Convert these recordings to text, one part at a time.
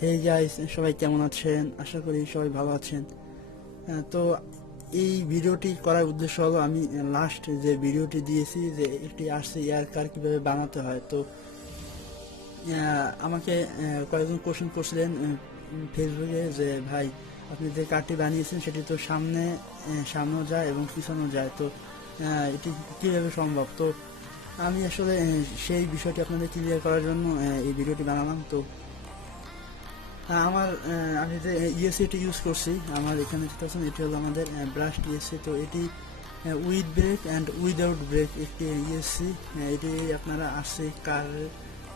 Hey guys, সবাই কেমন আছেন? আশা করি সবাই ভালো আছেন। তো এই ভিডিওটি করার উদ্দেশ্য হলো, আমি লাস্ট যে ভিডিওটি দিয়েছি যে একটি আরসি এয়ার কার কিভাবে বানাতে হয়, তো আমাকে কয়েকজন কোশ্চেন করছিলেন ফেসবুকে যে ভাই, আপনি যে কারটি বানিয়েছেন সেটি তো সামনেও যায় এবং পিছনেও যায়, তো এটি কীভাবে সম্ভব? তো আমি আসলে সেই বিষয়টি আপনাদের ক্লিয়ার করার জন্য এই ভিডিওটি বানালাম। তো আমি যে ইএসসিটি ইউজ করছি, আমার এখানে এটি হলো আমাদের ব্রাস্ট ইএসসি। তো এটি with brake and without brake একটি ইএসসি। এটি আপনারা আরসি কার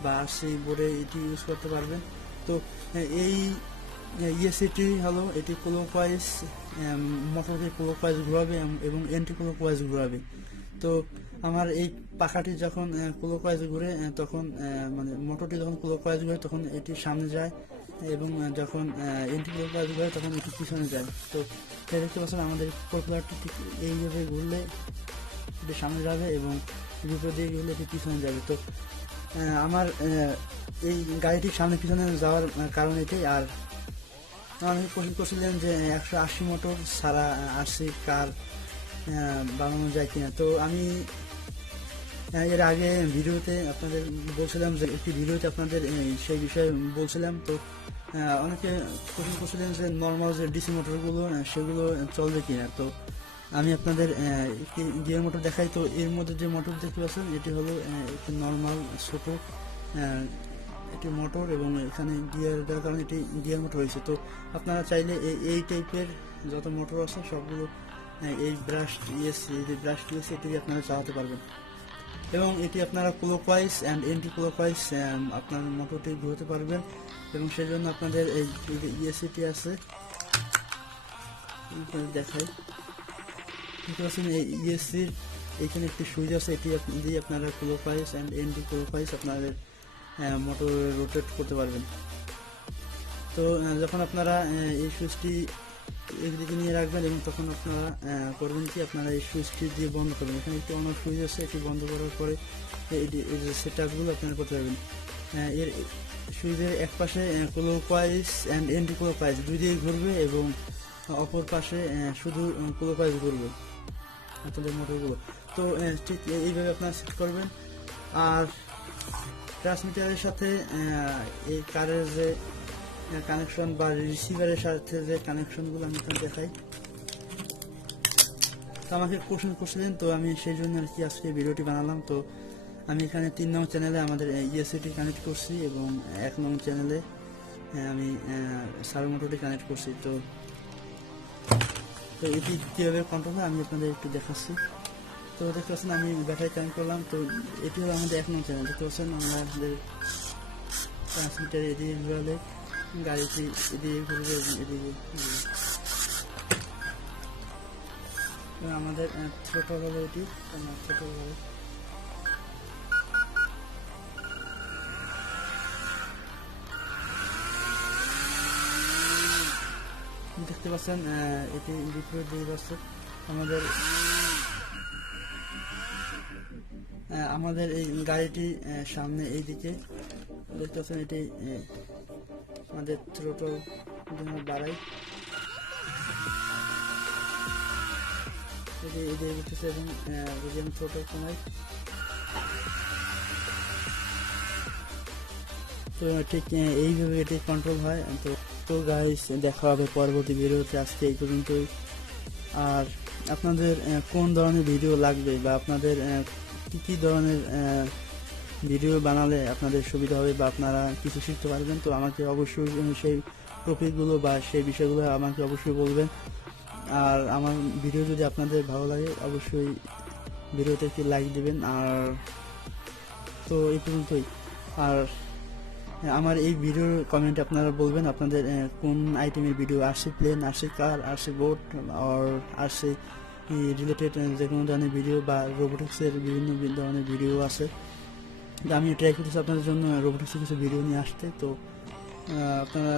বা আরসি বোর্ডে এটি ইউজ করতে পারবেন। তো এই ইএসসিটি হলো, এটি ক্লকওয়াইজ মোটরকে ক্লকওয়াইজ ঘোরাবে এবং এন্টি ক্লকওয়াইজ ঘোরাবে। তো আমার এই পাখাটি যখন ক্লকওয়াইজ ঘুরে তখন মানে মোটরটি যখন ক্লকওয়াইজ ঘুরে তখন এটি সামনে যায়, এবং যখন এন্টি ক্লকওয়াইজ ঘুরে তখন এটি পিছনে যায়। তো দেখতে পাচ্ছেন আমাদের প্রপেলারটি ঠিক এইভাবে ঘুরলে এটি সামনে যাবে এবং বিপরীত দিকে ঘুরলে এটি পিছনে যাবে। তো আমার এই গাড়িটির সামনে পিছনে যাওয়ার কারণ এটাই। আর অনেকে কোশ্চেন করছিলেন যে 180 মোটর ছাড়া আরসি কার বানানো যায় কিনা। তো আমি এর আগে ভিডিওতে আপনাদের বলছিলাম যে একটি ভিডিওতে আপনাদের সেই বিষয়ে বলছিলাম। তো অনেকে কোশ্চেন করছিলেন যে নর্মাল যে ডিসি মোটরগুলো সেগুলো চলবে কিনা। তো আমি আপনাদের একটি গিয়ার মোটর দেখাই। তো এর মধ্যে যে মোটর দেখতে পাচ্ছেন এটি হলো একটি নর্মাল ছোট একটি মোটর, এবং এখানে গিয়ার দেওয়ার কারণে এটি গিয়ার মোটর হয়েছে। তো আপনারা চাইলে এই টাইপের যত মোটর আছে সবগুলো এই ব্রাস্ট ইএসসি এটি আপনারা চালাতে পারবেন, এবং এটি আপনারা ক্লকওয়াইজ অ্যান্ড এন্টি ক্লকওয়াইজ আপনার মোটরটি ঘুরতে পারবেন। এবং সেই জন্য আপনাদের এই ইএসসিটি আছে, দেখাই দেখতে পাচ্ছেন এই ইএসসির এইখানে একটি সুইচ আছে, এটি দিয়ে আপনারা ক্লকওয়াইজ অ্যান্ড এন্টি ক্লকওয়াইজ আপনাদের মোটর রোটেট করতে পারবেন। তো যখন আপনারা এই সুইচটি একদিকে নিয়ে রাখবেন এবং তখন আপনারা করবেন কি, আপনারা এই সুইচটি দিয়ে বন্ধ করবেন। এখানে একটি অন্য সুইচ আছে, এটি বন্ধ করার পরে এই সেট আপগুলো আপনারা করতে পারবেন। এর সুইচের এক পাশে ক্লকওয়াইজ অ্যান্ড এন্টি ক্লকওয়াইজ দুই দিকে ঘুরবে, এবং অপর পাশে শুধু ক্লকওয়াইজ ঘুরবে আপনাদের মোটরগুলো। তো ঠিক এইভাবে আপনারা সেট করবেন। আর ট্রান্সমিটারের সাথে এই কারের যে কানেকশন বা রিসিভারের সাথে যে কানেকশনগুলো আমি এখানে দেখাই। তো আমাকে কোশ্চেন করছিলেন, তো আমি সেই জন্য আর কি আজকে ভিডিওটি বানালাম। তো আমি এখানে 3 নং চ্যানেলে আমাদের ইএসসিটি কানেক্ট করছি, এবং 1 নং চ্যানেলে আমি সার্ভো মোটরটি কানেক্ট করছি। তো এটি কীভাবে কন্ট্রোল হয় আমি আপনাদের একটু দেখাচ্ছি। তো দেখতে পাচ্ছেন আমি ব্যাটারি কানেক্ট করলাম। তো এটি হলো আমাদের 1 নং চ্যানেল। দেখতে পাচ্ছেন আমাদের ট্রান্সমিটার এদিকে ঘুরালে গাড়িটি এদিকে ঘুরবে এবং এদিকে আমাদের ছোট হলো এটি ছোট হলো। দেখতে পাচ্ছেন এটি বিপরীত দিকে যাচ্ছে। আমাদের এই গাড়িটি সামনে এই দিকে দেখতে পাচ্ছেন, এটি আমাদের থ্রোটল বাড়াই এদিকে ঘুরতেছে, এবং যদি আমি থ্রোটল কমাই তো ঠিক এইভাবে এটি কন্ট্রোল হয়। তো গাইস, দেখা হবে পরবর্তী ভিডিওতে। আজকে এই পর্যন্তই। আর আপনাদের কোন ধরনের ভিডিও লাগবে বা আপনাদের কী ধরনের ভিডিও বানালে আপনাদের সুবিধা হবে বা আপনারা কিছু শিখতে পারবেন, তো আমাকে অবশ্যই সেই টপিকগুলো বা সেই বিষয়গুলো আমাকে অবশ্যই বলবেন। আর আমার ভিডিও যদি আপনাদের ভালো লাগে অবশ্যই ভিডিওতে একটি লাইক দেবেন। আর তো এই পর্যন্তই। আর আমার এই ভিডিওর কমেন্টে আপনারা বলবেন আপনাদের কোন আইটেমের ভিডিও, আরসি প্লেন, আরসি কার, আরসি বোট, আর আরসি রিলেটেড যে কোনো ধরনের ভিডিও বা রোবোটিক্সের বিভিন্ন ধরনের ভিডিও আছে। আমি ট্রাই করতেছি আপনাদের জন্য রোবোটিক্সের কিছু ভিডিও নিয়ে আসতে। তো আপনারা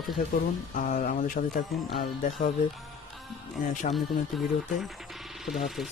অপেক্ষা করুন আর আমাদের সাথে থাকুন। আর দেখা হবে সামনে কোনো একটি ভিডিওতে। খুদা হাফেজ।